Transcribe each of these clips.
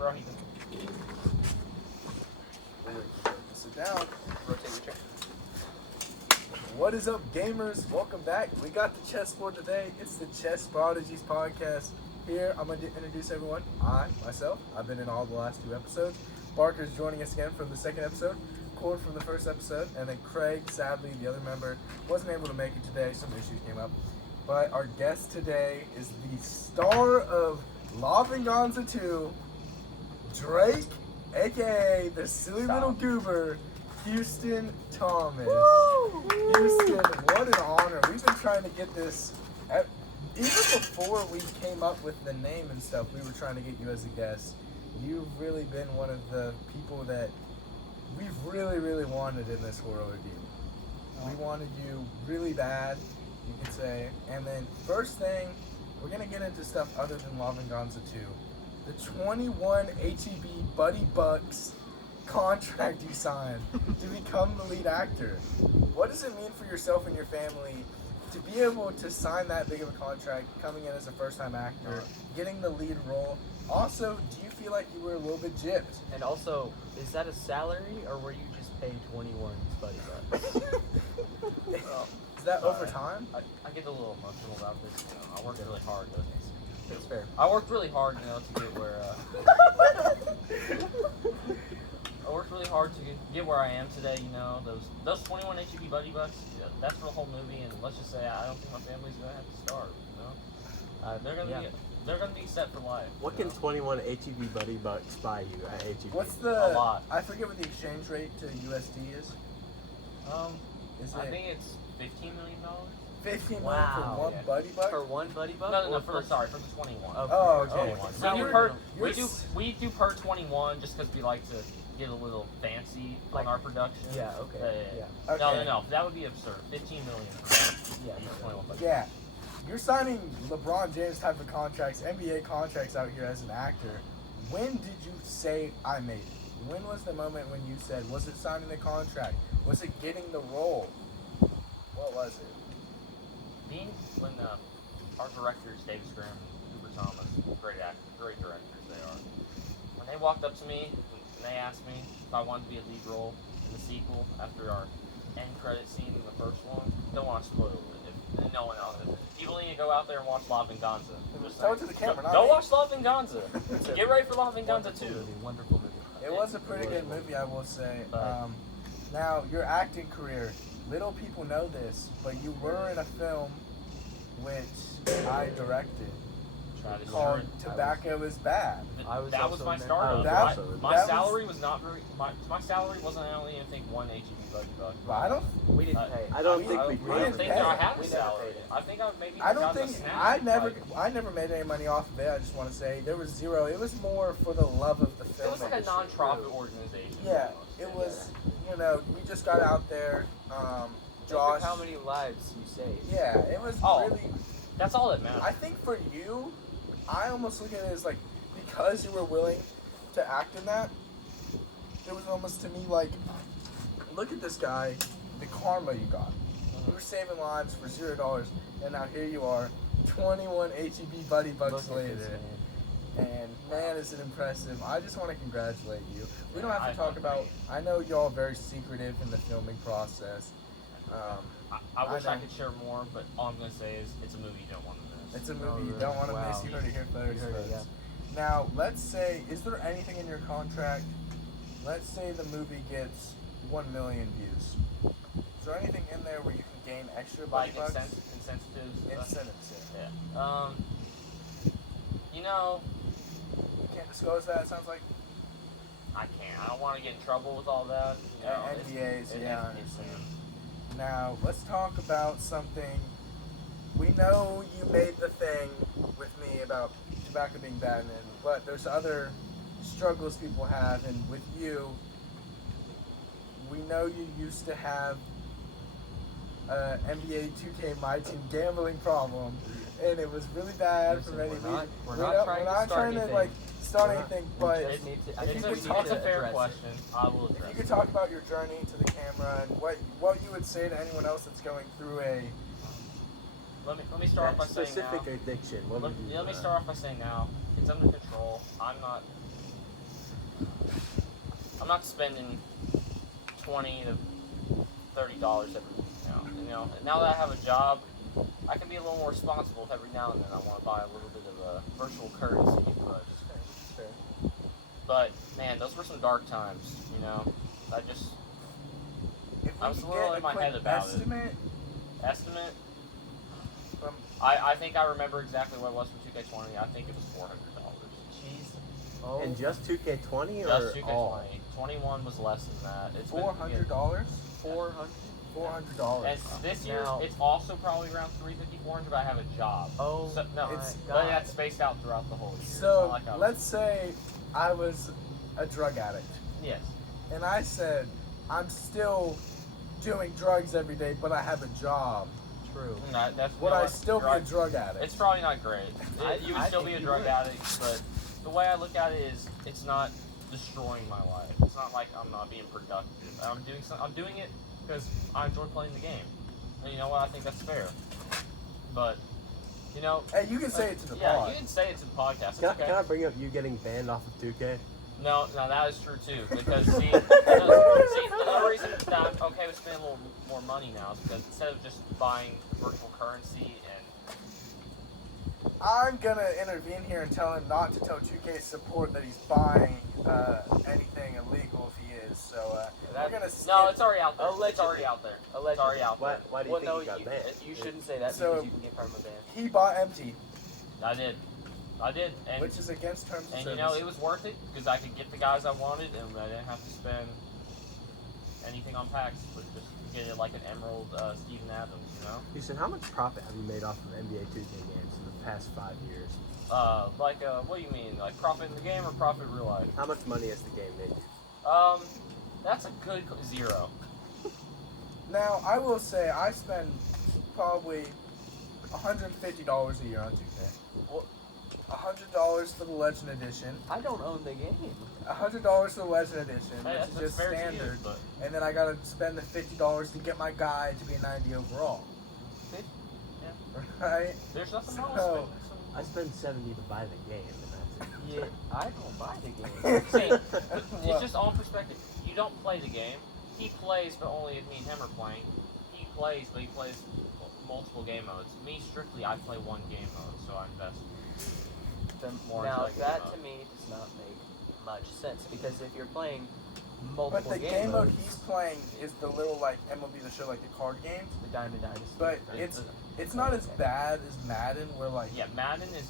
Bro, he can Sit down. rotate your chair. What is up, gamers? Welcome back. We got the chessboard today. It's the Prodigies Podcast. Here, I'm going to introduce everyone. I've been in all the last 2 episodes. Barker's joining us again from the second episode. Cord from the first episode. And then Craig, sadly, the other member, wasn't able to make it today. Some issues came up. But our guest today is the star of Vengaza 2, Drake, a.k.a. the silly little goober, Houston Thomas. Woo! Houston, what an honor. We've been trying to get this, even before we came up with the name and stuff, we were trying to get you as a guest. You've really been one of the people that we've really wanted in this horror review. We wanted you really bad, you could say. And then first thing, we're going to get into stuff other than Vengaza 2. The 21 HEB Buddy Bucks contract you signed to become the lead actor. What does it mean for yourself and your family to be able to sign that big of a contract, coming in as a first-time actor, getting the lead role? Also, do you feel like you were a little bit gypped? And also, is that a salary or were you just paid 21 Buddy Bucks? Is that overtime? I get a little emotional about this. You know, I worked really hard. That's fair. I worked really hard, to get where. I worked really hard to get where I am today. Those 21 HEB Buddy Bucks. That's for the whole movie, and let's just say I don't think my family's gonna have to starve. They're gonna be set for life. What can 21 HEB Buddy Bucks buy you at HEB? What's the? A lot. I forget what the exchange rate to USD is. I think it's $15 million. 15 Wow. for one Buddy Buck? For one Buddy Buck? No, for the 21. Oh, okay. We do per 21 just because we like to get a little fancy on our production. Yeah, okay. Okay. No, that would be absurd. 15 million. Yeah, each 21 buddy. Yeah. You're signing LeBron James type of contracts, NBA contracts out here as an actor. When did you say I made it? When was the moment when you said, was it signing the contract? Was it getting the role? What was it? When our directors, David Grimm and Cooper Thomas, great directors they are, when they walked up to me and they asked me if I wanted to be a lead role in the sequel after our end credit scene in the first one, don't want to spoil it. If no one else, people need to go out there and watch Vengaza. Tell it to the camera, not Go me. watch Vengaza. Get ready for Vengaza 2. Wonderful movie. It was a pretty good movie, I will say. Now, your acting career, little people know this, but you were in a film which I directed called Tobacco is Bad. That was my startup. My salary was not very. My salary wasn't. I don't even think one HEB Buddy Buck. But I don't. We didn't pay. I don't think we I don't paid. think that I had a We never salary. paid it. I think I maybe. I don't got the think snap, I never made any money off of it. I just want to say there was zero. It was more for the love of the film. It was like a industry. non-profit organization. Yeah, it was. We just got out there. Josh, Josh. how many lives you saved? Yeah, it was really. That's all that matters. I think for you, I almost look at it as like, because you were willing to act in that, it was almost to me like, look at this guy, the karma you got. You were saving lives for $0, and now here you are, 21 HEB Buddy Bucks later. And man, is it impressive. I just want to congratulate you. We don't have to talk about, I know y'all are very secretive in the filming process. I wish I could share more, but all I'm going to say is it's a movie you don't want to miss. It's a movie you don't want to miss. You heard it here first. Yeah. Now, let's say, is there anything in your contract? Let's say the movie gets 1 million views. Is there anything in there where you can gain extra Buddy Bucks? Incentives, yeah. You can't disclose that, it sounds like? I can't. I don't want to get in trouble with all that. NDAs, yeah. It's, Now, let's talk about something. We know you made the thing with me about tobacco being bad, but there's other struggles people have, and with you, we know you used to have NBA 2K My Team gambling problem, and it was really bad for many reasons. We're not trying to start anything, but it's a fair question. I will address if you could talk about your journey to the camera and what you would say to anyone else that's going through a Let me start off by saying specific now. addiction. Let me start off by saying now it's under control. I'm not I'm not spending $20 to $30 every week now. And now that I have a job, I can be a little more responsible if every now and then I want to buy a little bit of a virtual currency. But man, those were some dark times. I was a little in my head about it. Estimate? I think I remember exactly what it was for 2K20. I think it was $400. Jeez. Oh. And just 2K20 Just or 2K20. all? 21 was less than that. It's been- $400. $400. And this year, Now- it's also probably around $350, $400. But I have a job. Oh, So, no, it's- but that's spaced out throughout the whole year. It's So not like I was- let's say I was a drug addict, yes. and I said I'm still doing drugs every day, but I have a job. True. That's Would I still be a drug? drug addict? It's probably not great. You would I still be think a you drug would. addict, but the way I look at it is, it's not destroying my life. It's not like I'm not being productive. I'm doing it because I enjoy playing the game. And you know what? I think that's fair. But Hey, you can say it to the yeah, pod. you can say it to the podcast. It's Can okay. I bring up you getting banned off of 2K? No, that is true too. Because the reason that I'm okay with spending a little more money now is because instead of just buying virtual currency and I'm gonna intervene here and tell him not to tell 2K support that he's buying anything illegal if he is. So we're gonna skip. no, it's already out there. It's Allegedly. already out there. It's Allegedly. already out there. Why do you think he got banned? You shouldn't say that So- because you can get from a ban. He bought empty, I did, and which is against terms of and service. it was worth it because I could get the guys I wanted, and I didn't have to spend anything on packs, but just get it like an Emerald Steven Adams. Houston, how much profit have you made off of NBA 2K games in the past 5 years? What do you mean? Like profit in the game or profit in real life? How much money has the game made you? That's a good zero. Now I will say I spend probably $150 a year on 2K. Well- $100 for the Legend Edition. I don't own the game. $100 for the Legend Edition, Hey, which is that's just fair to you, standard. but And then I gotta spend the $50 to get my guy to be a 90 overall. Right? there's nothing So- wrong with spending some. I spend 70 to buy the game, and that's it. Yeah, I don't buy the game. See, What? it's just all perspective. You don't play the game. He plays, but only if me and him are playing. He plays, but he plays multiple game modes. Me, strictly, I play one game mode, so I invest more Now into that game to mode. me does not make much sense because if you're playing But multiple the game mode modes, he's playing is the little like MLB The Show, like the card games. the Diamond Dynasty. But it's not as bad as Madden, where like Yeah, Madden is.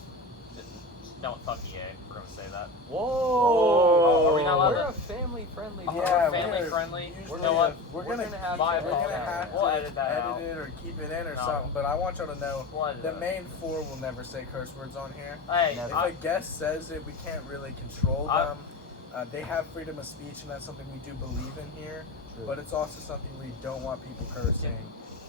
No, fuck EA. We're gonna say that. Whoa! Oh, are we not allowed We're to- a family-friendly. Yeah, family we're- friendly. usually You know what? we're We're gonna gonna have buy a to we're edit gonna that have out. to We'll edit that out. it or keep it in or No. something. But I want y'all to know We'll edit the it out. main four will never say curse words on here. Hey, Never. If a guest says it, we can't really control I- them. They have freedom of speech, and that's something we do believe in here. True. But it's also something we don't want people cursing,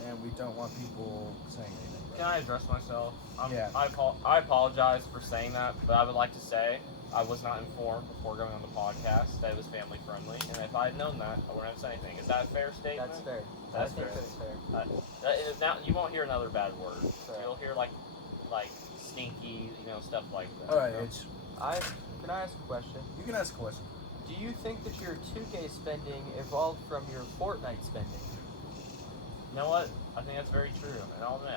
and we don't want people saying anything. can I address myself? Yeah. I apologize for saying that, but I would like to say I was not informed before going on the podcast that it was family friendly, and if I had known that, I wouldn't have said anything. Is that a fair statement? That's fair. That's I think fair. that's fair. That is, now you won't hear another bad word. Fair. You'll hear like stinky, stuff like that. All right, Itch. Can I ask a question? You can ask a question. Do you think that your 2K spending evolved from your Fortnite spending? You know what? I think that's very true. And I'll admit,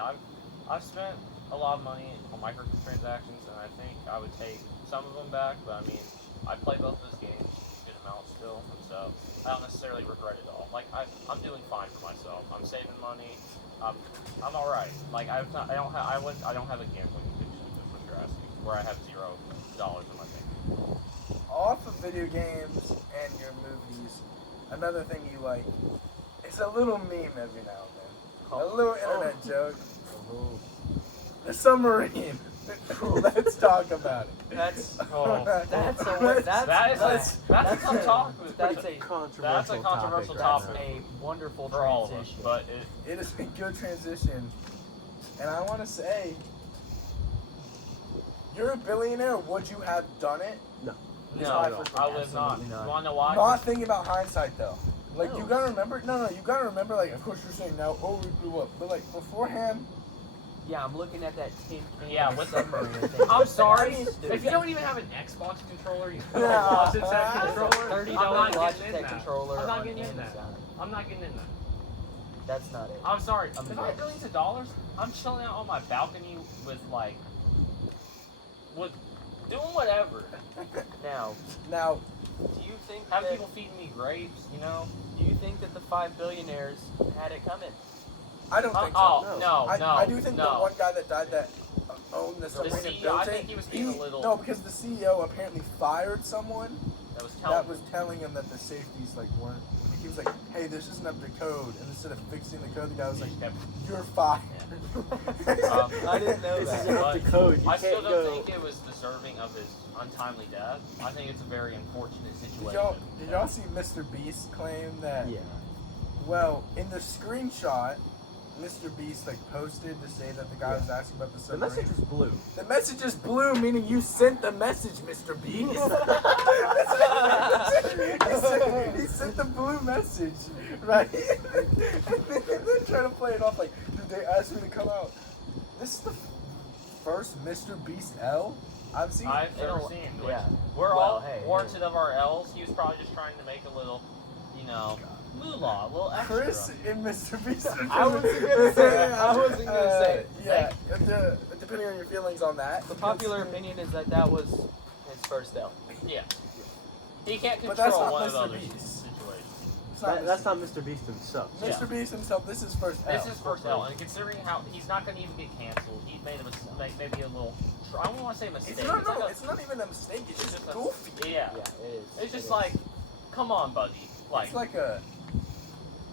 I've spent a lot of money on microtransactions, and I think I would take some of them back. But I mean, I play both those games a good amount still, and so I don't necessarily regret it all. Like I'm doing fine for myself. I'm saving money. I'm all right. Like I don't have a gambling addiction, is what you're asking, where I have $0 in my bank. Off of video games and your movies, another thing you like is a little meme every now and then. A little internet joke. Oh. The submarine. Let's talk about it. That's Oh. that's a Let's- That's a topic. That's a controversial topic. a wonderful For all of us, transition. but It is a good transition. And I want to say, you're a billionaire. Would you have done it? no, No, I would not. absolutely not. You wanna know why? Not thinking about hindsight though. Like No. you gotta remember. No, you gotta remember. Like of course you're saying now. Oh, we blew up. But like beforehand, Yeah, I'm looking at that tin can. Yeah, with the- submarine. I think. I'm sorry. Stupid. If you don't even have an Xbox controller, you have Yeah. a Logitech controller. $30 I'm not getting in Logitech that. controller I'm not on getting in that. Amazon. I'm not getting in that. That's not it. I'm sorry. I'm If I had sorry. millions of dollars, I'm chilling out on my balcony with doing whatever. Now, Now, do you think Have that, people feeding me grapes, you know? do you think that the 5 billionaires had it coming? I don't think so. Oh, no, I do think the no. one guy that died that owned the submarine and CEO, built I it. think he was being a little- No, because the CEO apparently fired someone That was that was telling him that the safeties weren't. He was like, "Hey, this isn't up to code," and instead of fixing the code, the guy was like, "You're fired." I didn't know This that. isn't up to code. You I still can't don't go. think it was deserving of his untimely death. I think it's a very unfortunate situation. Did y'all see Mr. Beast claim that? Yeah. Well, in the screenshot, Mr. Beast posted to say that the guy was asking about the The submarine. message was blue. The message is blue, meaning you sent the message, Mr. Beast. he sent the blue message, right? and they're trying to play it off like, dude, they asked me to come out. This is the first Mr. Beast L I've seen. I've ever seen. Which Yeah. We're Well, all hey, warranted of our L's. He was probably just trying to make a little, moolah, a little extra. Chris and Mr. Beast. I wasn't gonna say it. I wasn't gonna say it. Yeah, depending on your feelings on that. The popular opinion is that was his first L. Yeah. He can't But that's control not one of Mr. the other Beast. situations. It's not That's not Mr. Beast himself. Yeah. Mr. Beast himself. This is first L. This is first L, and considering how he's not going to even get canceled, he made a maybe a little. I don't want to say mistake. It's not, It's like a- it's not even a mistake. It's just just a- goofy. Yeah. Yeah, it is. It's just It is. like, come on, buddy. Like, It's like a.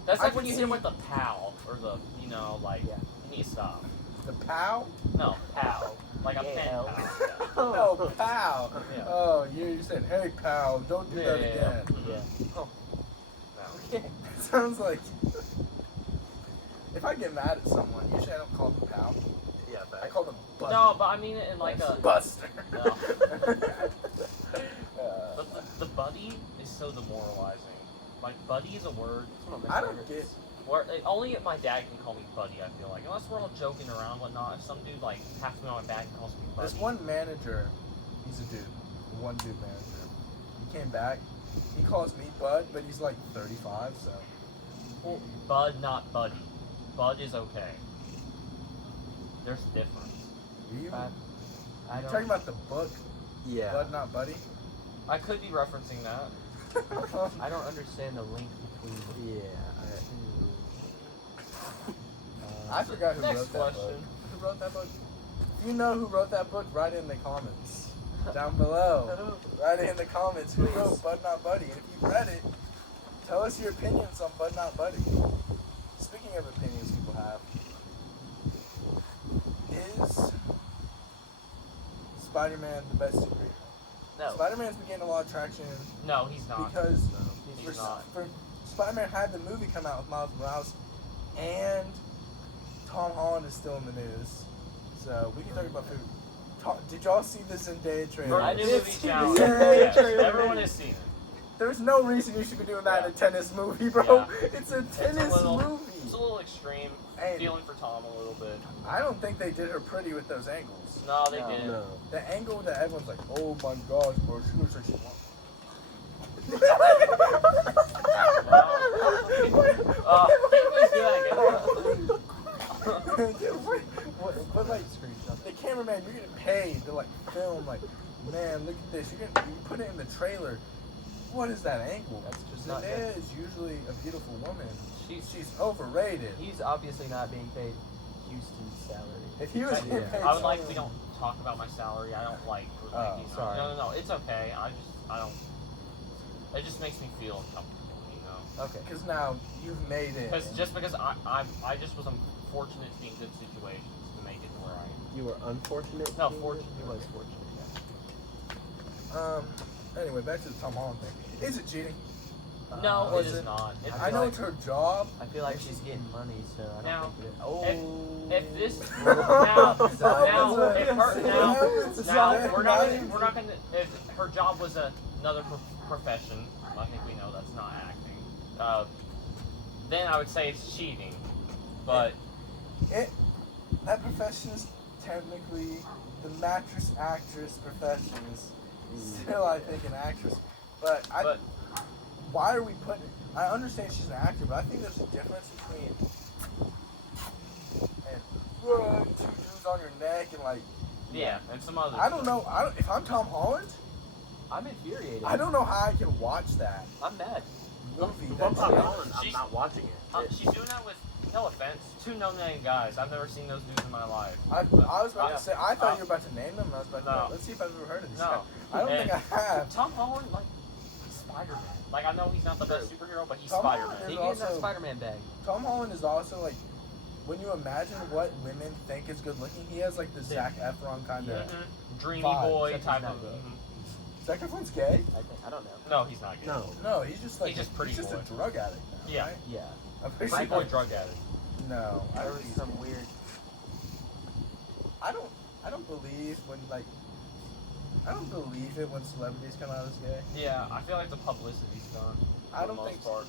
that's I like when can you hit him see- with the pow or the, Yeah. you need to stop. The pow? No, pow. Like a pen P-A-L. pal. Oh, pow. Yeah. Oh, you said, hey, pal, don't do that Yeah. again. Yeah. No. It sounds like. If I get mad at someone, usually I don't call them pal. Yeah, I call them buster. No, but I mean it in like a. Buster. No. Uh, But the buddy is so demoralizing. Like, buddy is a word. It's one of my I don't favorites. Where only my dad can call me buddy. I feel like unless we're all joking around, and whatnot. If some dude taps me on my back and calls me buddy. There's one manager, he's a dude, one dude manager. He came back, he calls me Bud, but he's like 35, so. Well, bud, not buddy. Bud is okay. There's a difference. You, I you're don't. talking about the book, Yeah. Bud Not Buddy? I could be referencing that. I don't understand the link between. Yeah. I forgot who Next wrote that question. book. Who wrote that book? If you know who wrote that book, write it in the comments. Down below. Write it in the comments who wrote Bud Not Buddy. And if you read it, tell us your opinions on Bud Not Buddy. Speaking of opinions people have, is Spider-Man the best superhero? No, Spider-Man's been getting a lot of traction no, he's not. because He's not. Spider-Man had the movie come out with Miles Morales, and Tom Holland is still in the news. So we can talk about food. Did y'all see the Zendaya trailer? I knew Did movie see the challenge. Zendaya Yes, trailer? everyone has seen it. There's no reason you should be doing that in a Yeah. tennis movie, bro. Yeah. It's a tennis It's a movie. little extreme. And Feeling for Tom a little bit. I don't think they did her pretty with those angles. No, they No. didn't. No. The angle that everyone's like, oh my gosh, bro, she looks like she wants. But like, the cameraman, you're getting paid to film. Man, look at this. You put it in the trailer. What is that angle? That's just not good. Zendaya is usually a beautiful woman. She's overrated. He's obviously not being paid Houston's salary. If he was getting Yeah. paid, I would like we don't talk about my salary. I don't like. Oh, sorry. No. It's okay. I don't. It just makes me feel uncomfortable, Okay. because now you've made it. Because I just was unfortunate to be in good situations to make it to where I am. You were unfortunate. No, being- fortunate. He was fortunate. Yeah. Anyway, back to the Tom Holland thing. Is it cheating? No, Was it is it? not. It's I know it's her job. I feel like And she's getting money, so I don't Now, think it. Oh. if this That now was if her a- now we're not gonna if her job was another profession, I think we know that's not acting. Then I would say it's cheating, but that profession is technically the mattress actress profession is still, I think, an actress. But why are we putting? I understand she's an actor, but I think there's a difference between and two dudes on your neck and like. Yeah, and some other. I don't know. If I'm Tom Holland, I'm infuriated. I don't know how I can watch that I'm mad. movie. If I'm Tom That's- Holland, I'm not watching it. She's doing that with, no offense, 2 no-name guys. I've never seen those dudes in my life. I was about to say. I thought you were about to name them. And I was about to. No. Let's see if I've ever heard of this. No. guy. I don't think I have. Tom Holland, like, Spider-Man. Like, I know he's not the best superhero, but he's Tom Spider-Man. Holland They is get in that also- Spider-Man bag. Tom Holland is also like, when you imagine what women think is good looking, he has like the Zac Efron kind of. Dreamy Vibe. boy Except type he's of. not Zac Efron's gay? I don't know. No, he's not gay. No. No, he's just like He's just pretty he's just boy. a drug addict now, Yeah. right? Yeah. I'm pretty Pretty sure- boy drug addict. No, I There don't was think he's some gay. weird. I don't believe when like. I don't believe it when celebrities come out as gay. Yeah, I feel like the publicity's gone. I for don't the think most part.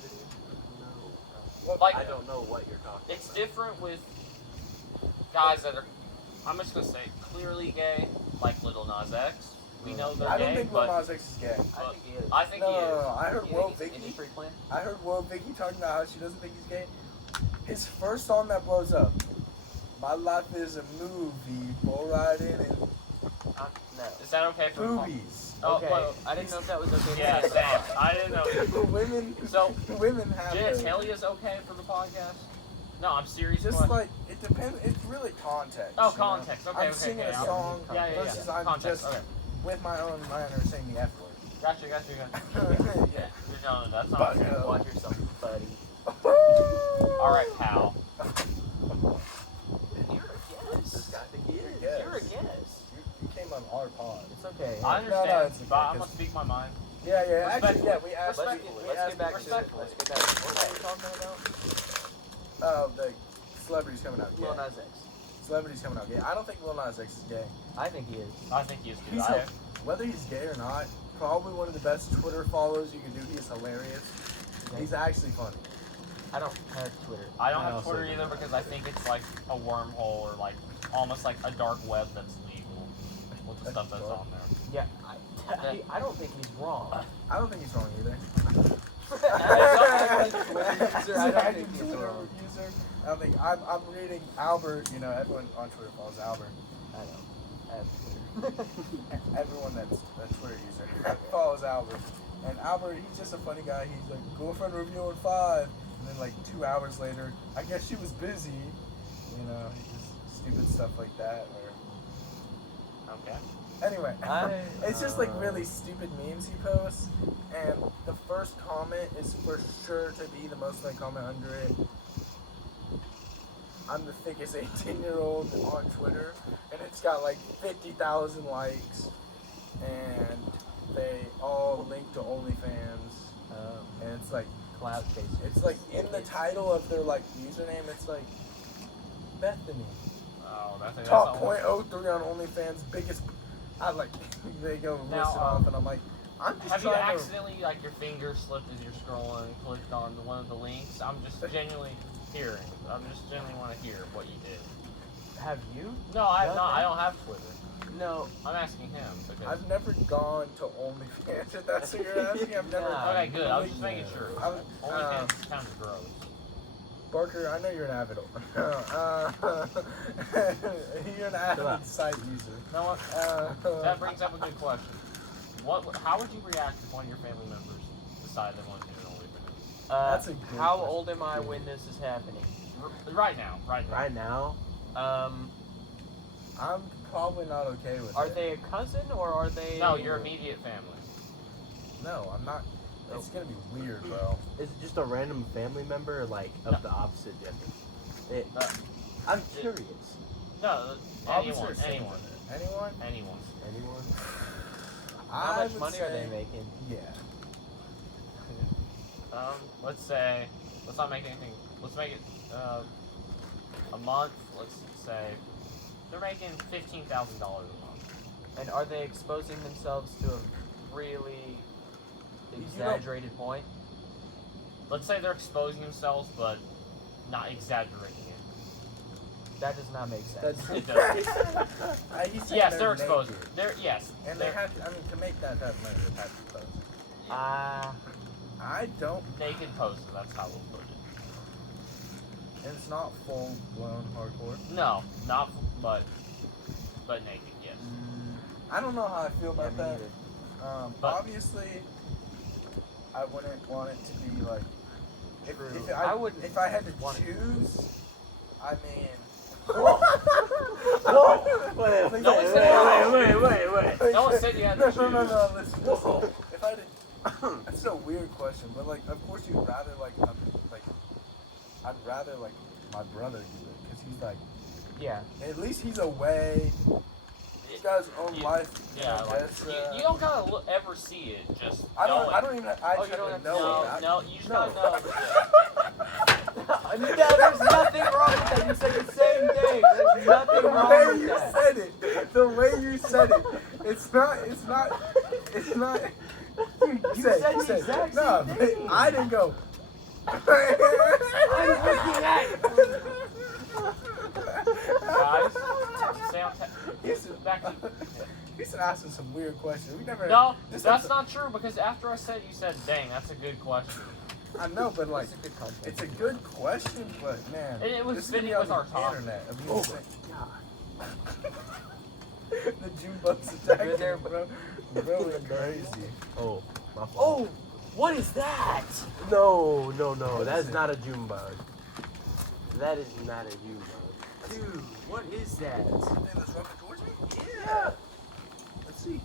Well, Like, I don't know what you're talking it's about. different with guys that are, I'm just gonna say, clearly gay, like Lil Nas X. We know they're I don't gay, think Lil but Nas X is gay. I think he is. I think No, he no, is. no, no. I heard You Will think he's an Vicky. industry plant? I heard Will Vicky talking about how she doesn't think he's gay. His first song that blows up, "My Life Is a Movie," bull riding and No. Is that okay for boobies. Oh, Okay. well, I didn't know if that was okay. to yeah, say. same. I didn't know. women, So, women have those. genitalia's okay for the podcast? No, I'm serious. Just question. like it depends. It's really context. Oh, you know? context. Okay, I'm okay, singing okay. a song Yeah, yeah, versus yeah. I'm Context. just Okay. with my own manner saying the F word. Gotcha. Yeah. No, that's not. But, okay. Watch yourself, buddy. All right, pal. You're a guess. I think he is. Yes. You're a guess. You came on our pod. It's okay. I No, understand, it's okay, but I'm 'cause- gonna speak my mind. Yeah, yeah. Actually, Respectfully. yeah. We asked. Respectfully. Let's get back to it. Respectfully. Let's get back to what were we talking about? The celebrities coming out gay. Lil Nas X. Celebrities coming out gay. I don't think Lil Nas X is gay. I think he is. I think he is good. He's whether he's gay or not, probably one of the best Twitter follows you can do. He is hilarious. He's actually funny. I don't have Twitter. I don't I have also Twitter don't either have because I think it's like a wormhole or like almost like a dark web that's legal with the stuff that's on there. Yeah, I don't think he's wrong. I don't think he's wrong either. I don't think he's Twitter wrong. user. I don't think I'm reading Albert. You know, everyone on Twitter follows Albert. I know. I have Twitter. Everyone that's a Twitter user follows Albert. And Albert, he's just a funny guy. He's like, girlfriend reviewing 5. And then like 2 hours later, I guess she was busy. You know, he just stupid stuff like that. Or Okay. anyway, it's just like really stupid memes he posts. And the first comment is for sure to be the most liked comment under it. I'm the thickest 18-year-old on Twitter, and it's got like 50,000 likes, and they all link to OnlyFans, and it's like Cloud chasers. it's like in the title of their like username, it's like Bethany Oh, that's top all. .03 on OnlyFans, biggest. I like they go list it Now, off, and I'm like, I'm just Have you trying to. accidentally, like, your finger slipped as you're scrolling and clicked on one of the links? I'm just genuinely hearing. I just genuinely want to hear what you did. Have you? No, I have Done not. that? I don't have Twitter. No. I'm asking him because. I've never gone to OnlyFans. If that's what you're asking, I've never. Nah. Okay, good. I was just making sure. I was- OnlyFans sounds gross. Barker, I know you're an avid. You're an avid site user. You know what? That brings up a good question. How would you react if one of your family members decided they wanted to do an OnlyFans? That's a good How question. old am I when this is happening? Right now. Right now, I'm probably not okay with Are it. they a cousin or are they? No, your immediate family. No, I'm not. It's gonna be weird, bro. is it just a random family member, or like of the opposite gender? No. I'm curious. No, Opposite anyone, or same anyone, gender? Anyone? anyone. Anyone? How I much would money are they say- making? Yeah. Let's say, let's not make anything. Let's make it a month. Let's say they're making $15,000 a month. And are they exposing themselves to a really exaggerated point? Let's say they're exposing themselves, but not exaggerating it. That does not make sense. That's- It does. He's saying Yes, they're naked. exposed. They're yes. And they're they have to, I mean, to make that money, they have to pose. I don't, naked poses. That's how we'll put it. and it's not full blown hardcore. No, not but naked. Yes. I don't know how I feel about Yeah, me that. But- Obviously, I wouldn't want it to be like, True. if I wouldn't if I had to want it. choose, I mean, Whoa! Wait, No one said wait. No one said you had to no, choose. no, listen. Whoa. If I had to, that's a weird question, but like, of course you'd rather I'd rather like my brother do it, because he's like, Yeah. at least he's away. He's got his own life. Yeah, and like, that's, you don't gotta ever see it. Just I know don't even. I Oh, you try don't to have to know No, it. no, you just No. gotta know. No, there's nothing wrong with that. You said the same thing. There's nothing The wrong way with you that. said it, the way you said it, it's not. You said the you exact no, same but thing. I didn't go. Guys, stay on He's back to been asking some weird questions. We never. No, this that's episode- not true because after I said, you said, "Dang, that's a good question." I know, but like, It's a good concept. it's a good question, but man, And it was this is gonna fitting be on with the our topic. internet. I mean, Oh it's my like- the June bugs attacking Good there, him, bro. Going crazy. Oh, my fault. Oh, what is that? No, What that is is it? not a June bug. That is not a June bug. Dude, what is that? Something that's rubbing towards me? Yeah. Let's see.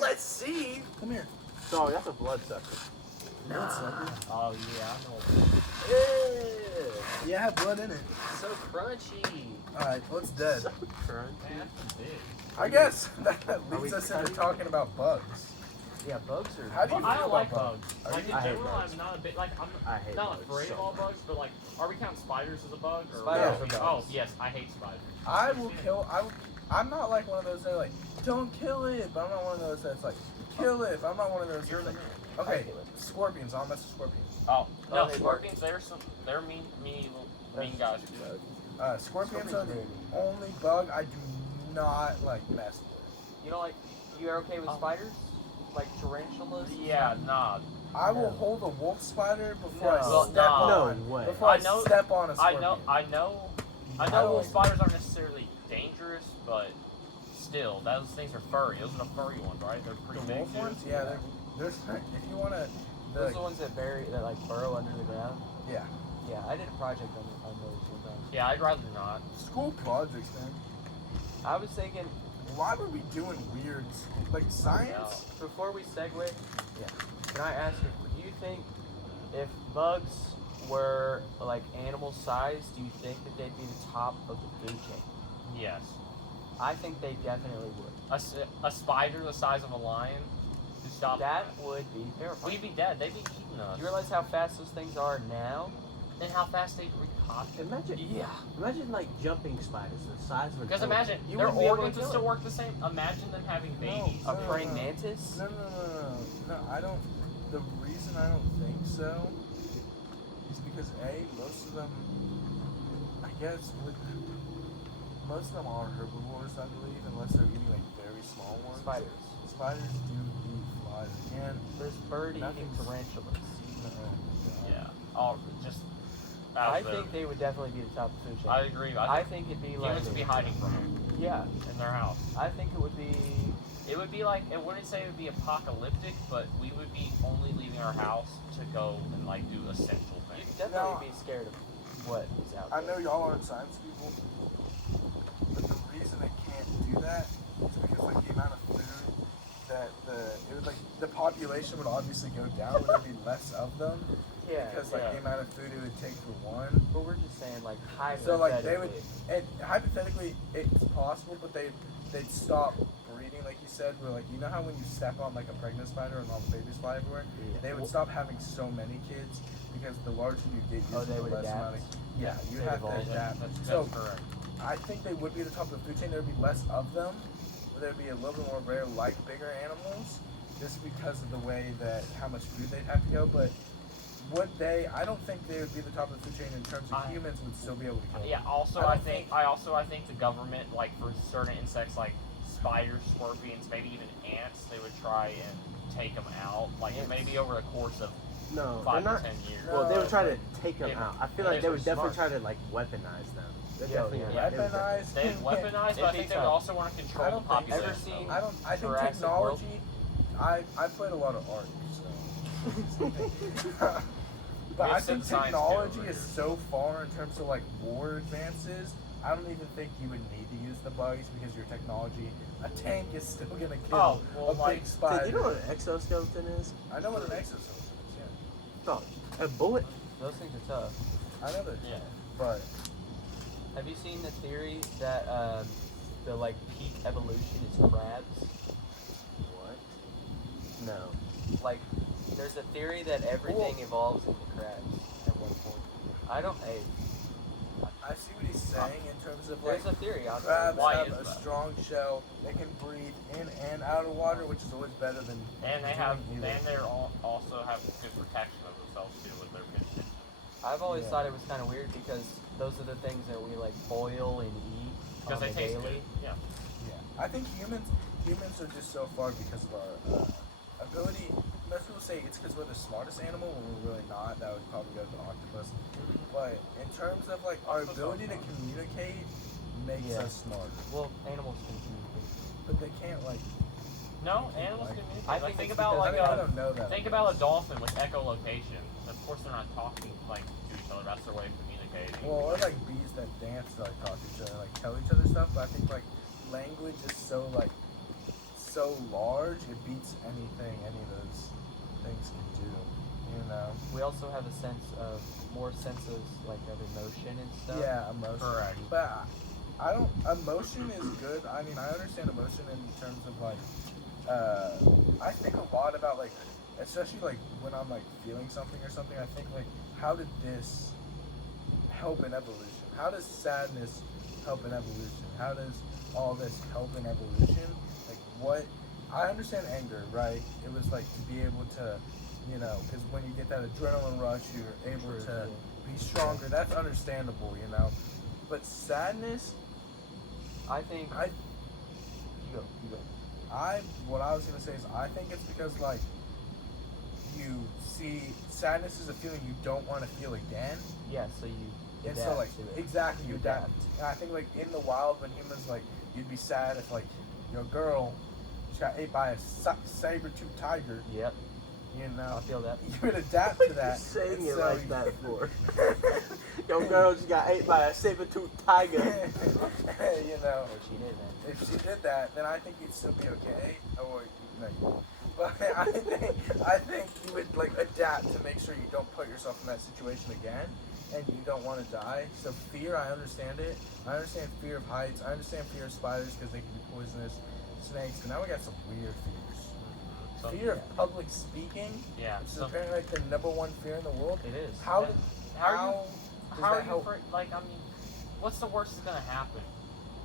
Let's see. Come here. Dog, that's a bloodsucker. No, it's not. Oh yeah, I know. Yeah. Yeah, it had blood in it. So crunchy. Alright, well, it's dead. Current. Man, that's big. I guess that Are leads we us into cutting? talking about bugs. Yeah, bugs are. How do you Well, I feel don't about like bugs? bugs. Are Like you- in I hate general, bugs. I'm not a bit like I I'm hate not bugs afraid so of all much. bugs, but like, are we counting spiders as a bug? Or Spiders are Oh bugs. yes, I hate spiders. I will kill. I'm not like one of those that are like, don't kill it, but I'm not one of those that's like, kill it. But I'm not one of those. You're That's the like, okay, scorpions. I'll mess with scorpions. Oh no, they scorpions. They're mean guys. Scorpions are the only bug I do not like mess with. You know, like, you're okay with Oh. spiders? Like tarantulas? Yeah, nah. I will No. hold a wolf spider before No. I Well, step no. on. No way. Before I I know- step on a I scorpion. know I wolf don't- spiders aren't necessarily dangerous, but still, those things are furry. Those are the furry ones, right? They're pretty The big. wolf too. ones, yeah. There's if you wanna, Those are the ones that burrow under the ground? yeah. Yeah, I did a project on those one time. Yeah, I'd rather not. School projects, man. I was thinking, Why were we doing weird, like science? before we segue, can I ask you, do you think if bugs were like animal size, do you think that they'd be the top of the food chain? Yes. I think they definitely would. A spider the size of a lion to stop That would be terrifying. we'd be dead. They'd be eating us. Do you realize how fast those things are now? And how fast they'd repopulate. Imagine, Yeah. imagine like jumping spiders the size of a Because toad. imagine You their wouldn't be able to organs would kill still it. work the same. Imagine them having babies. A No. praying mantis? No, I don't. The reason I don't think so is because most of them, I guess, most of them are herbivores, I believe, unless they're eating like very small ones. Spiders. Spiders do eat flies again. There's bird-eating Nothing's- tarantulas. Yeah. Oh, just. I think they would definitely be the top of the food chain. I agree. I think it'd be like humans would be hiding from them Yeah, in their house. I think it would be. It would be like, it wouldn't say it would be apocalyptic, but we would be only leaving our house to go and like do essential You'd things. definitely be scared of what is out I there. know y'all aren't science people, but the reason it can't do that is because like the amount of food that the population would obviously go down, but there'd be less of them Yeah, because like yeah. the amount of food it would take for one. but we're just saying like So like they would, hypothetically. and hypothetically it's possible, but they'd stop breeding, like you said. Where like, you know how when you step on like a pregnant spider and all the babies fly everywhere, they would stop having so many kids because the larger you get, Oh, usually they would the less adapt. amount of you They'd have evolve. to adapt. That's So correct. I think they would be the top of the food chain. There would be less of them, but there'd be a little bit more rare, like bigger animals, just because of the way that how much food they'd have to go. But I don't think they would be the top of the food chain in terms of humans would still be able to kill them. Yeah. Also, I I don't think the government, like for certain insects, like spiders, scorpions, maybe even ants, they would try and take them out. Like maybe over the course of No, 5 they're to not. 10 years. Well, they would try to but take them yeah, out. I feel yeah, like they they're would definitely smart. try to like weaponize them. They're Yeah, definitely yeah. they would Weaponized. They weaponize, but I think they would also want to control I the don't think population. Ever seen- though. I think Jurassic technology. I played a lot of art, so. But We I have think science technology over is here. so far in terms of like war advances. I don't even think you would need to use the bugs because your technology, a tank is still gonna kill Oh, well, a like- big spider. Dude, you know what an exoskeleton is? I know what an exoskeleton is. Yeah, Oh, a bullet. Those things are tough. I know that. Yeah. But Have you seen the theory that the like peak evolution is crabs? What? No. Like, there's a theory that everything evolves into crabs at one point. I don't. Hey, I see what he's saying in terms of like there's a theory out crabs there. Why have is a that? strong shell. They can breathe in and out of water, which is always better than. And they have, doing and either. they're also have good protection of themselves too with their vision. I've always Yeah. thought it was kind of weird because those are the things that we like boil and eat Because on they the taste daily. good. Yeah. Yeah, I think humans are just so far because of our ability. Most people say it's because we're the smartest animal when we're really not. That would probably go to the octopus. But in terms of like our Octopus ability to are smart. communicate makes Yeah. us smarter, Well, animals can communicate. but they can't like. No, animals Like- communicate. I Like, think think it's about because- like I don't know that. think about a dolphin with echolocation. Of course, they're not talking like to each other. That's their way of communicating. Well, or like bees that dance to like talk to each other, like tell each other stuff. But I think like language is so large, it beats anything any of those things can do. You know? We also have a more sense of like of emotion and stuff. Yeah, emotion. Correct. But I don't. Emotion is good. I mean, I understand emotion in terms of like. I think a lot about like, especially like when I'm like feeling something or something. I think like, how did this help in evolution? How does sadness help in evolution? How does all this help in evolution? Like what? I understand anger, right? It was like to be able to, you know, because when you get that adrenaline rush, you're able to be stronger. That's understandable, you know. But sadness, I think. I You go. what I was gonna say is I think it's because like you see sadness is a feeling you don't want to feel again, Yeah, so you and adapt so like to it. exactly you You adapt. adapt. And I think like in the wild when humans like you'd be sad if like your girl she got ate by a saber-toothed tiger, Yep, you I know, feel that. you would adapt to You're that. saying And it so like that for. Your girl just got ate by a saber-toothed tiger. you know. Or she did that. If she did that, then I think you'd still be okay. Or no, you won't. But I think you would like adapt to make sure you don't put yourself in that situation again, and you don't want to die. So fear, I understand it. I understand fear of heights. I understand fear of spiders because they can be poisonous. Snakes. But now we got some weird fears. So, Fear of public speaking, yeah. which is So, apparently like the #1 fear in the world. It is. How Yeah. did how are you? does How are that you? help? Like, I mean, what's the worst that's gonna happen?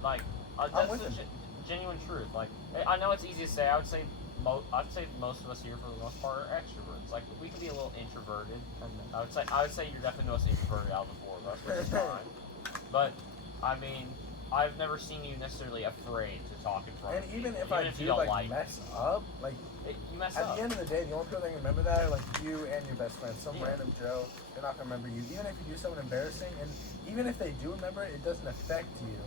Like, I'm that's with the him. genuine truth. Like, I know it's easy to say. I would say most of us here, for the most part, are extroverts. Like, we can be a little introverted. And I would say you're definitely the most introverted out of the four of us, which is fine. But I mean, I've never seen you necessarily afraid to talk in front And of even people, if I you do don't like mess up, like you mess at up. the end of the day, the only people that can remember that are like you and your best friend. Some Yeah. random Joe, they're not gonna remember you. Even if you do something embarrassing, and even if they do remember it, it doesn't affect you.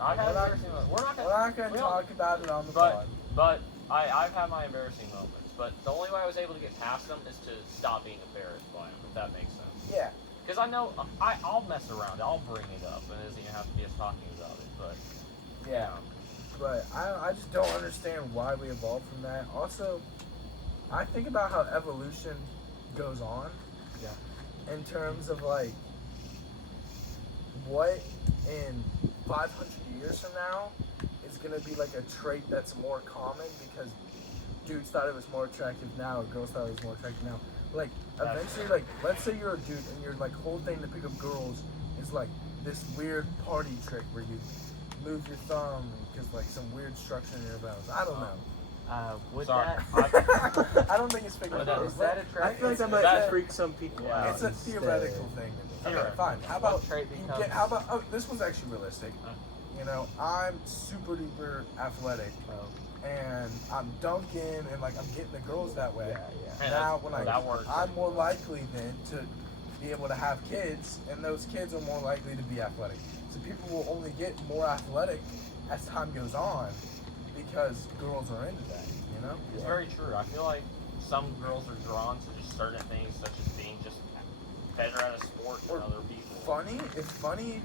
I've had We're not- embarrassing moments. We're not We're gonna. not gonna we don't- talk about it on the But pod. but I've had my embarrassing moments. But the only way I was able to get past them is to stop being embarrassed by them. If that makes sense. Yeah, Because I know I'll mess around. I'll bring it up, and it doesn't even have to be us talking about it. But yeah. But I just don't understand why we evolved from that. Also, I think about how evolution goes on. Yeah. In terms of like, what in 500 years from now is gonna be like a trait that's more common because dudes thought it was more attractive now, or girls thought it was more attractive now. Like, eventually, like, let's say you're a dude and your like whole thing to pick up girls is like this weird party trick where you move your thumb because like some weird structure in your bones. I don't know. Would Sorry. that I don't think it's figured out. is that I attractive? feel like that might That- freak some people out. It's a instead. theoretical thing. Okay, Theoretical. fine. How about What trait you becomes? get? How about? Oh, this one's actually realistic. You know, I'm super duper athletic, Oh, and I'm dunking, and like I'm getting the girls that way. yeah. Hey, Now, when that works. I'm more likely then to be able to have kids, and those kids are more likely to be athletic. So people will only get more athletic as time goes on because girls are into that. You know? It's very true. I feel like some girls are drawn to just certain things, such as being just better at a sport than Or other people. Funny? It's funny.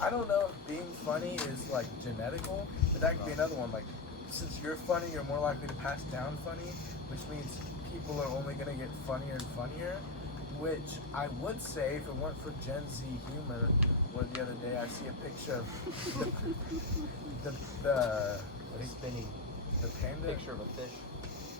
I don't know if being funny is like genetical, but that could be another one. Like, since you're funny, you're more likely to pass down funny, which means people are only gonna get funnier and funnier. Which I would say, if it weren't for Gen Z humor, where the other day I see a picture of the Spinning the panda, picture of a fish.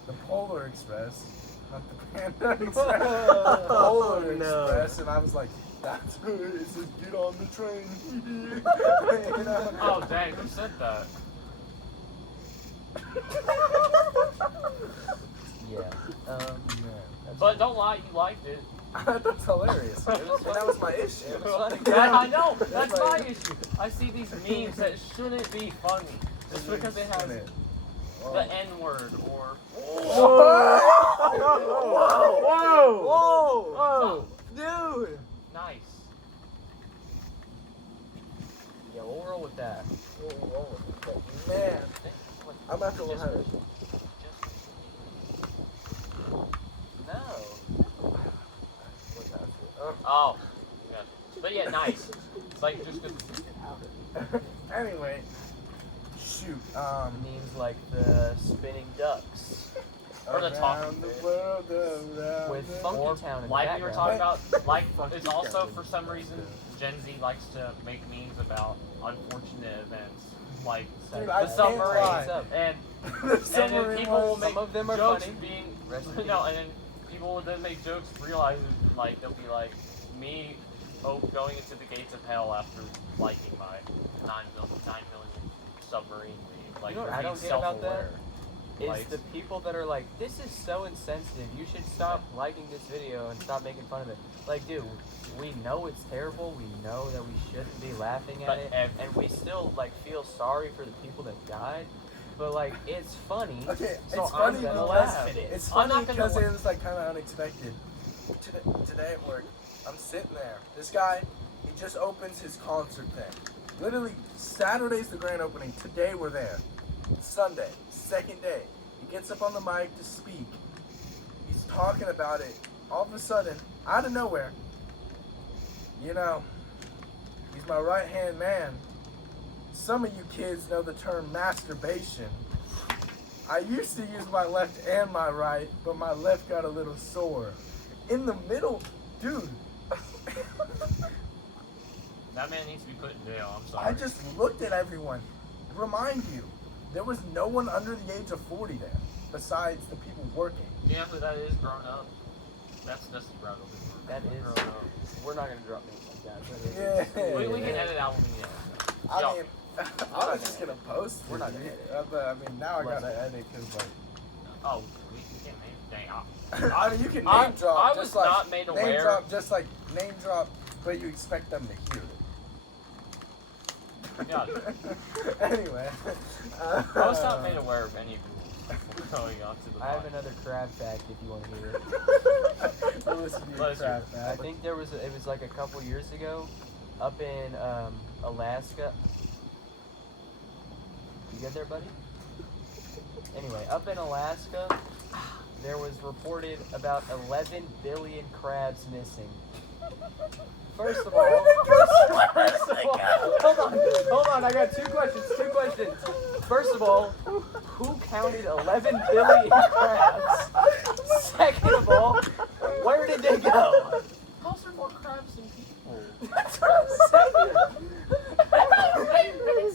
the Polar Express, not the Panda Express, the Polar no. Express, and I was like, that's who it is. Get on the train. You know? Oh dang, who said that? Yeah. Man, But don't lie, you liked it. that's hilarious. It was And that was my issue. It was funny. I know, that's That's my like- issue. I see these memes that shouldn't be funny. Just because it has the N-word or Whoa! Whoa! Whoa! Dude! nice. Yeah, we'll roll with that. Man, I'm about to learn how to. No. Oh, yeah. But yeah, nice. It's like just 'cause- Anyway, shoot. Memes like the spinning ducks Or the talking around the fish. world, around with the- Funky or Town in like the we were background. talking about, like Funky it's also Town. for some reason Gen Z likes to make memes about unfortunate events, like Dude, the I can't submarine, lie. and The then submarine people will ones. make Some of them are jokes funny. being Rest in no, peace. and then people will then make jokes realizing like they'll be like me going into the gates of hell after liking my 9 million submarine meme. Like You know what they're I being don't get about that? self-aware. Is Like- the people that are like, this is so insensitive, you should stop liking this video and stop making fun of it. Like, dude, we know it's terrible, we know that we shouldn't be laughing at But it, ev- and we still, like, feel sorry for the people that died, but, like, it's funny, Okay, so it's I'm funny gonna because laugh at it. it's I'm funny not gonna because la- it was like kind of unexpected. Today at work, I'm sitting there. This guy, he just opens his concert thing. Literally, Saturday's the grand opening. Today we're there. Sunday, second day. He gets up on the mic to speak. He's talking about it. All of a sudden, out of nowhere, you know, he's my right-hand man. Some of you kids know the term masturbation. I used to use my left and my right, but my left got a little sore. In the middle, dude, That man needs to be put in jail. I'm sorry. I just looked at everyone. Remind you, there was no one under the age of 40 there, besides the people working. You know who that is grown up? That's Dusty Brother. That is, grown up. we're not gonna drop names like that, but Yeah. We can edit out when we edit. I Yo. mean, I was just gonna post. We're it, not gonna dude. edit. But I mean, now I Unless- gotta edit because like, Oh, we can't name. Dang. I mean, you can I- name drop. I just was like, not made name aware. drop, just like name drop, but you expect them to hear Yeah. it. Anyway, I was not made aware of any rules before going on to the I have podcast. another crab fact if you want to hear it. We'll listen to your Let's crap I back. think it was like a couple years ago, up in Alaska. You good there, buddy? Anyway, up in Alaska, there was reported about 11 billion crabs missing. First of all, hold on, I got two questions. First of all, who counted 11 billion crabs? Second of all, where did they go? How's there more crabs than people?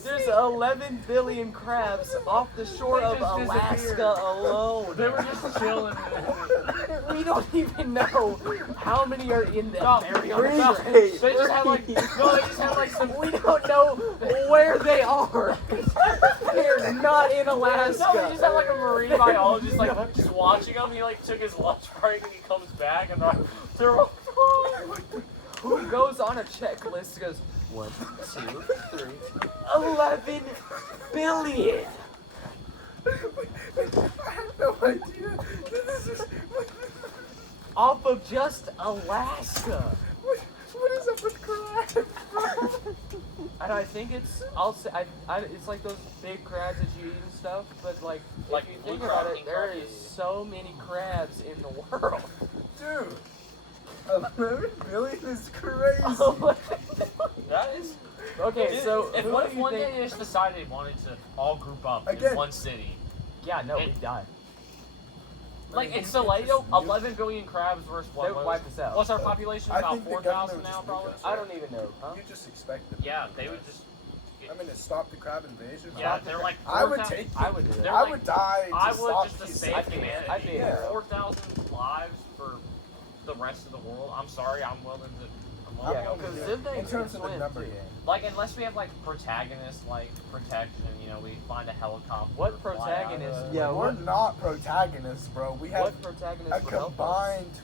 There's 11 billion billion crabs off the shore They of just Alaska disappeared. alone. They were just chilling. We don't even know how many are in the No, Mariana they Trench. just had like, no, they just had like some. We don't know where they are. They're not in Alaska. No, we just had like a marine biologist like just watching them. He like took his lunch break and he comes back and they're all gone. Who goes on a checklist goes 1, 2, 3, 11 billion. I have no idea. This is Off of just Alaska. what is up with crabs? And I think it's, it's like those big crabs that you eat and stuff, but like Like if you blue think about crab, it, king there crab, is yeah. so many crabs in the world. Dude, 11 billion is crazy. That is. Okay, Dude, so if who what do if you one think? day they just decided they wanted to all group up Again. in one city? Yeah, no, we it- die. Like Like, it's Salado, it's- 11 billion crabs versus what? They would wipe us out. What's our population? I About think the 4,000 government now, would just probably. make us- I don't even know, huh? You just expect it. Yeah, they would just. I mean, to stop the crab invasion. Yeah, they're like. I would 4,000 take. I would do They're that. I like- would die. To I would stop just to these- save I'd be- humanity. I'd be Yeah. 4,000 lives for the rest of the world. I'm sorry, I'm willing to. I'm willing Yeah, to go because with them it. things In terms can of the swim, number too. game. Like unless we have like protagonists like protection, we find a helicopter. What fly out of protagonist? the- Yeah, We're what- not protagonists, bro. We have What protagonist a would help us? combined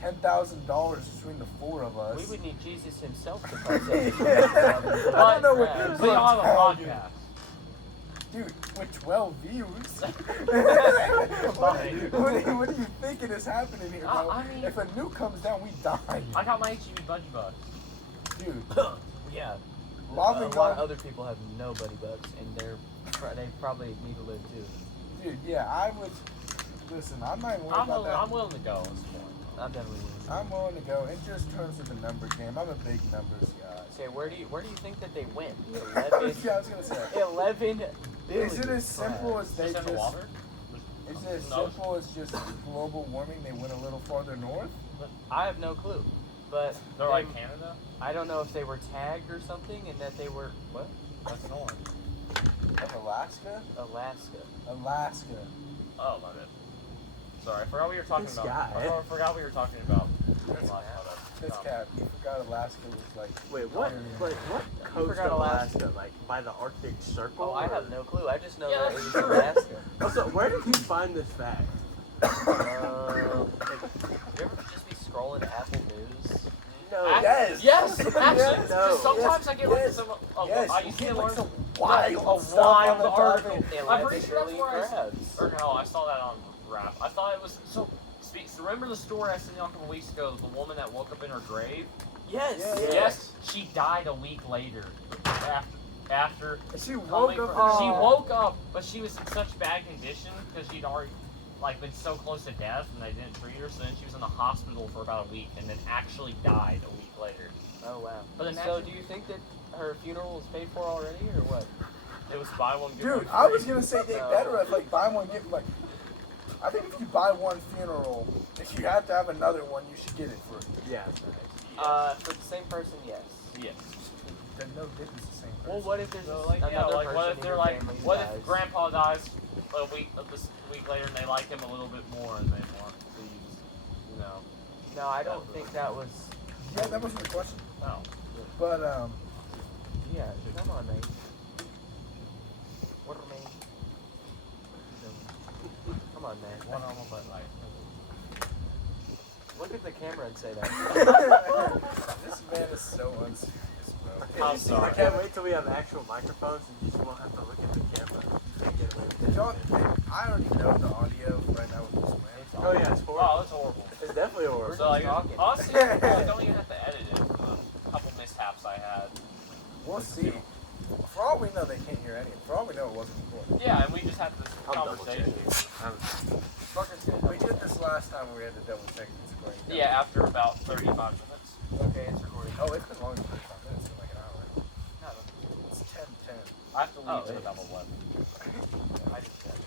$10,000 between the four of us. We would need Jesus himself to protect Yeah. us. I don't know what Crabs. But y'all have a protagonist. podcast. Dude, with 12 views. Combined. What are you thinking is happening here, bro? I mean- if a nuke comes down, we die. I got my HEB budgie bucks. Dude, Yeah. Lava A lot of Gun- other people have no buddy bugs, and they probably need to live too. dude, yeah, I would. Listen, I'm not worried about that. I'm willing to go at this point. I'm definitely willing. I'm willing to go. In just terms of the number game, I'm a big numbers guy. Okay, where do you think that they went? Yeah, I was gonna say. 11 billion. Is it as simple as they Just in the just? water? Is it as No. simple as just global warming? They went a little farther north. I have no clue, but They're like Canada? I don't know if they were tagged or something, and that they were what? That's north. Of Alaska. Alaska. Alaska. Oh, my bad. Sorry, I forgot what you were talking This about. guy. I forgot what you were talking about. This cat. You forgot Alaska was like. Wait, what? Like what coast forgot of Alaska. Alaska? Like by the Arctic Circle? Oh, I or- have no clue. I just know Yeah, that it was that's Alaska. Also, where did you find this fact? You ever just be scrolling Apple News? No. Yes. Yes, actually. Yes. No. Sometimes I get like Yes. some. Yes. I you used to get learn like some wild a stuff on wild the article. topic. I'm pretty sure that's Billion where I. crabs. Or no, I saw that on Rap. I thought it was so. Remember the story I sent you a couple weeks ago? The woman that woke up in her grave. Yes. Yeah. Yes, she died a week later. After She woke coming up. from- she Oh. woke up, but she was in such bad condition because she'd already like been so close to death, and they didn't treat her. So then she was in the hospital for about a week, and then actually died a week later. Oh wow. But then So actually- do you think that her funeral was paid for already, or what? It was buy one get Dude, one I was free. gonna say they No. better have like buy one get like. I think if you buy one funeral, if you have to have another one, you should get it for. Yeah. For the same person, yes. Yes. Then no, this is the same. Well, what if there's So another like person what if in they're your like, family who what dies? if Grandpa dies a week later, and they like him a little bit more, and they want to use, No, I don't think that was. Yeah, that was the question. no. But Yeah, come on, man. What a man. Come on, man. One almost like. Look at the camera and say that. this man is so unserious, bro. I'm I sorry. can't wait till we have actual microphones and you just won't have to look at the camera. And get away with it. Y'all, I already know the audio right now with this man. Oh yeah, it's horrible. Wow, that's horrible. It's definitely horrible. So like, talking. honestly, I don't even have to edit it. A couple mishaps I had. We'll see. For all we know, they can't hear any. For all we know, it wasn't recorded. Yeah, and we just had this I'm double conversation. checking. Fucker's gonna We did this last time where we had to double check this recording. Yeah, after about 35 minutes. Okay, it's recording. Oh, it's been longer than 35 minutes. It's been like an hour. No, It's 10:10. I have to leave Oh, at it about 11. I just checked.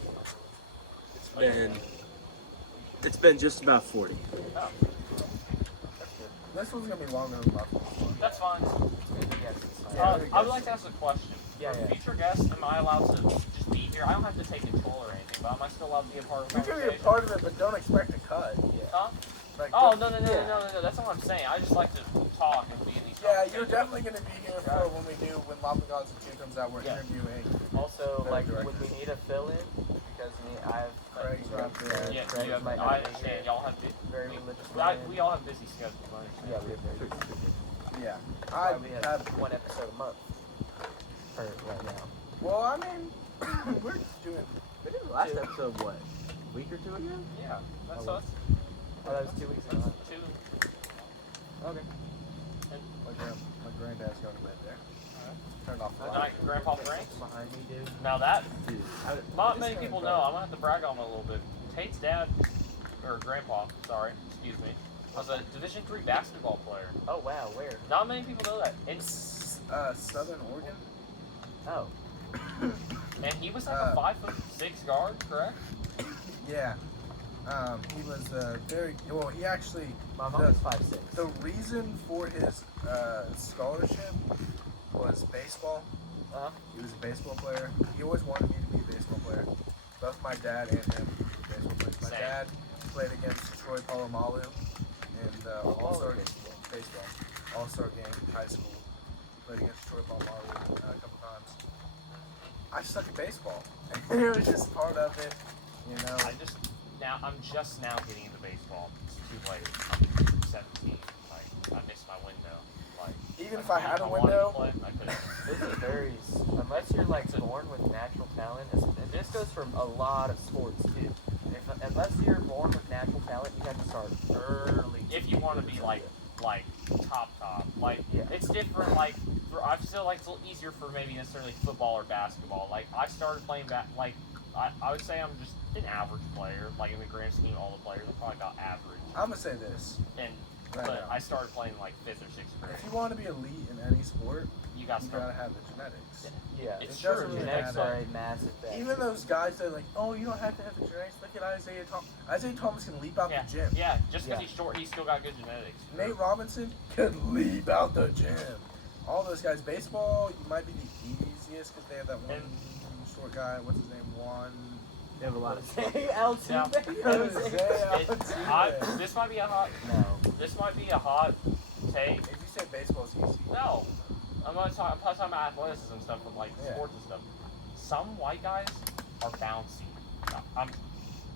It's been just about 40. Oh, That's good. This one's gonna be longer than last one. that's fine. It's good. Yes, it's fine. Yeah, I would like to ask a question. Yeah, yeah. Future guests, am I allowed to just be here? I don't have to take control or anything, but am I still allowed to be a part of the You can be a conversation? part of it, but don't expect a cut. Huh? Like, Oh, don't- no. That's not what I'm saying. I just like to talk and be in these Yeah, you're conversations. definitely going to be here for when Vengaza 2 comes out. We're Yeah. interviewing. Also, Better like, directors. when we need a fill-in, because I've... Craig's not there. Yeah, Craig you have, might I not be understand. here. Y'all have Very we, religious we man. all have busy schedules. I understand. Yeah, we have very Yeah. I I we have. have one episode a month for right now. Well, I mean, we're doing. We did the last episode, what? A week or two ago? Yeah, that's Oh, us. Oh, that was 2 weeks ago. That's two. Okay. My granddad's going to bed there. Turn off the Good light. night, Grandpa Frank. Behind me, dude. Now that, Dude, not many people know. I'm gonna have to brag on him a little bit. Tate's dad, or grandpa, sorry, excuse me, was a Division III basketball player. Oh, wow, where? Not many people know that. And Southern Oregon. Oh. he was like a 5'6" guard, correct? Yeah. He was very well. He actually. My mom is 5'6". The reason for his scholarship was baseball. Uh-huh. He was a baseball player. He always wanted me to be a baseball player. Both my dad and him were baseball players. My Same. dad played against Troy Polamalu in the All-Star baseball All-Star game in high school. Played against Troy Polamalu a couple times. I suck at baseball. It was just part of it, you know. I'm just now getting into baseball. It's too late. I'm 17. Like, I missed my window. Like, Even if I had a wanted to window, play, I couldn't. This is varies. Unless you're like born with natural talent, and this goes for a lot of sports too. Unless you're born with natural talent, you have to start early. If you want to be like top, like Yeah. it's different. Like I feel like it's a little easier for maybe necessarily football or basketball. Like I started playing like I would say I'm just an average player. Like in the grand scheme of all the players, I probably got average. I'm gonna say this. And Right but now. I started playing like 5th or 6th grade. If you want to be elite in any sport, You got you stuff. gotta have the genetics. Yeah, It's It doesn't true. really genetics matter. are a massive factor. Even those guys that are like, oh, you don't have to have the genetics. Look at Isaiah Thomas. Isaiah Thomas can leap out Yeah, the gym. yeah. Just because Yeah. he's short, he's still got good genetics. Nate Robinson can leap out the gym. All those guys. Baseball, you might be the easiest because they have that one short guy. What's his name? Juan. they have a lot of This might be a hot. No. This might be a hot take. If you say baseball's easy, No, I'm talking about athleticism stuff with like Yeah. sports and stuff. Some white guys are bouncy.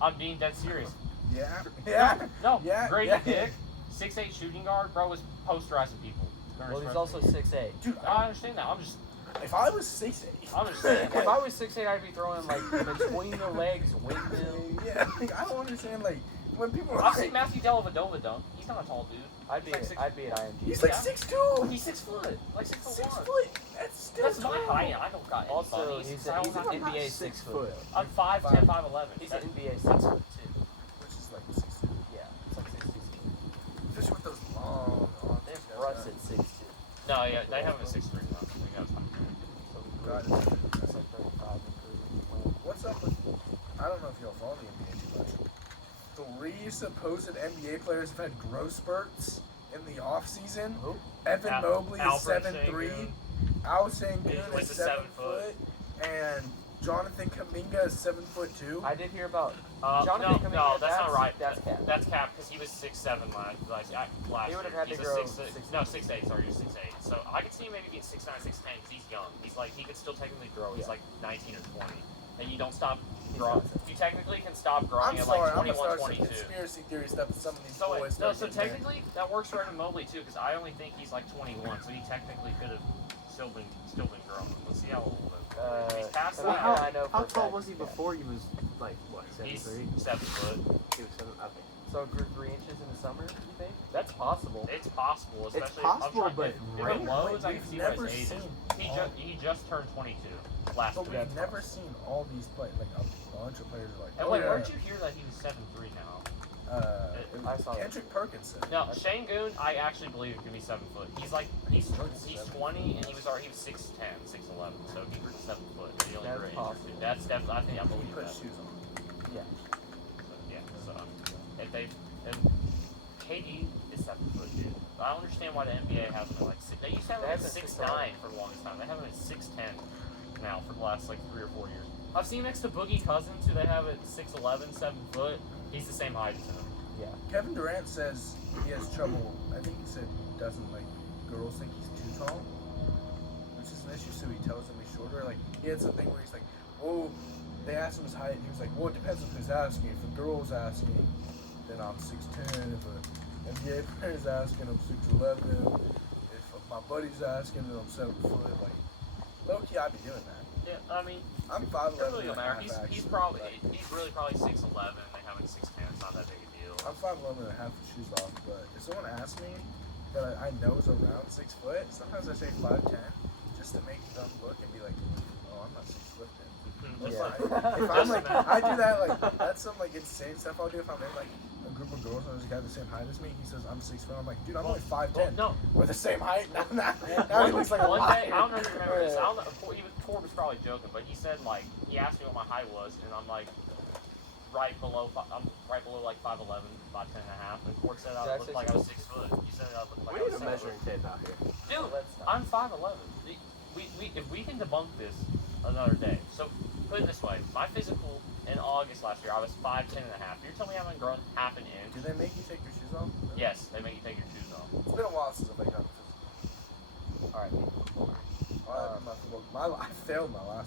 I'm being dead serious. yeah, yeah, No, Yeah, Grady yeah. Dick, 6'8" shooting guard, bro, was posterizing people. Well, he's also 6'8". dude. I understand that. I'm just If I was 6'8", I'm just saying. If I was 6'8", I'd be throwing like between the legs, windmill. yeah, like, I don't understand like when people are I've like, seen Matthew Dellavedova dunk. He's not a tall dude. I'd be He's like at IMG. he's like Yeah. 6'2". He's 6 foot, like 6 foot 6 1. foot. That's still That's my tall. height. I don't got any Also, bunnies. he's I don't have an any- NBA 6 6 foot. foot. I'm 5'10", 5'11". He's That's- an NBA 6 foot too. Which is like 6'2". Yeah, it's like 6'2". Especially with those long arms. They have these guys Russ have. at 6'2". No, yeah, they have him at 6'3" now. I think that's fine. So God, it's like 35 and 3. what's up with? I don't know if y'all follow the NBA too much. 3 supposed NBA players have had growth spurts in the off season. Who? Evan Mobley is Alfred 7'3". Sengun. Al Sengun Was is a 7 7 foot. and Jonathan Kuminga is 7'2". I did hear about No, Jonathan no, Kuminga, that's not right. That's cap. That's cap because he was 6'7" last He would have year. had to He's a grow 6'8". 6'8". No, 6'8". Sorry, you're 6'8". So I could see him maybe being 6'9", 6'10" because he's young. He's like he could still technically grow. He's Yeah. like 19 or 20, and you don't stop He's growing. not. You technically can stop growing I'm at sorry, like I'm gonna 21, start some 22. conspiracy theory stuff with some of these So boys. no, start so getting there. technically that works for Evan Mobley too because I only think he's like 21, so he technically could have still been growing. Let's see how old. He's past Well, that. I know How for a tall fact, was he yeah. before he was like what, He's 7'3"? 7 foot. He was 7. Okay. So grew 3 inches in the summer, you think? That's possible. It's possible, especially possible, I'm trying, but if right? it loads, I can We've see what never his age is. seen He just turned 22 last But week. we've never seen all these play like a bunch of players are like. And oh, wait, yeah. where did you hear that he was 7'3" now? I saw that. Kendrick Perkins. No, Shane Goon, I actually believe it could be 7 foot. He's 20 and he was 6'10", 6'11", so he grew to 7 foot. He only That's grew an inch or possible. two. That's definitely, I think I He believe put that. shoes on. Yeah. So, yeah, so if KD is 7 foot, dude. I don't understand why the NBA has them at like six. They used to have them at 6'9" for the longest time. They have them at 6'10" now for the last like 3 or 4 years. I've seen next to Boogie Cousins, who they have at 6'11", 7 foot. He's the same height as him. Yeah. Kevin Durant says he has trouble. I think he said he doesn't like girls think he's too tall, which is an issue. So he tells them he's shorter. Like he had something where he's like, "Oh," they asked him his height, and he was like, "Well, it depends on who's asking. If a girl's asking, then I'm 6'10". If a NBA player's asking, I'm 6'11". If my buddy's asking, then I'm 7 foot. Like low key, I'd be doing that. Yeah, I mean, I'm it 5'11". really don't matter. He's really probably 6'11". They have him at 6'10". It's not that big a deal. I'm 5'11" and a half with shoes off, but if someone asks me that I know is around 6 foot, sometimes I say 5'10", just to make them look and be like, "Oh, I'm not 6 foot then." Just If like, I'm like, I do that, like, that's some, like, insane stuff I'll do if I'm in, like, a group of girls and there's a guy the same height as me. He says, I'm 6 foot. I'm like, dude, I'm only 5'10". no. We're the same height. Now he looks like a one liar. day, I don't know if you remember this. I don't know. Even Tor was probably joking, but he said like he asked me what my height was, and I'm like right below like 5'11", 5'10" and a half. And Tor said I looked like I was 6 foot. You said I looked like We I need was a 6 measuring foot. tape out here. Dude, Let's not. I'm 5'11". If we can debunk this another day. So put it this way: my physical in August last year, I was 5'10" and a half. You're telling me I haven't grown half an inch? Do they make you take your shoes off? Yes, they make you take your shoes off. It's been a while since I've like done physical. All right. I failed my last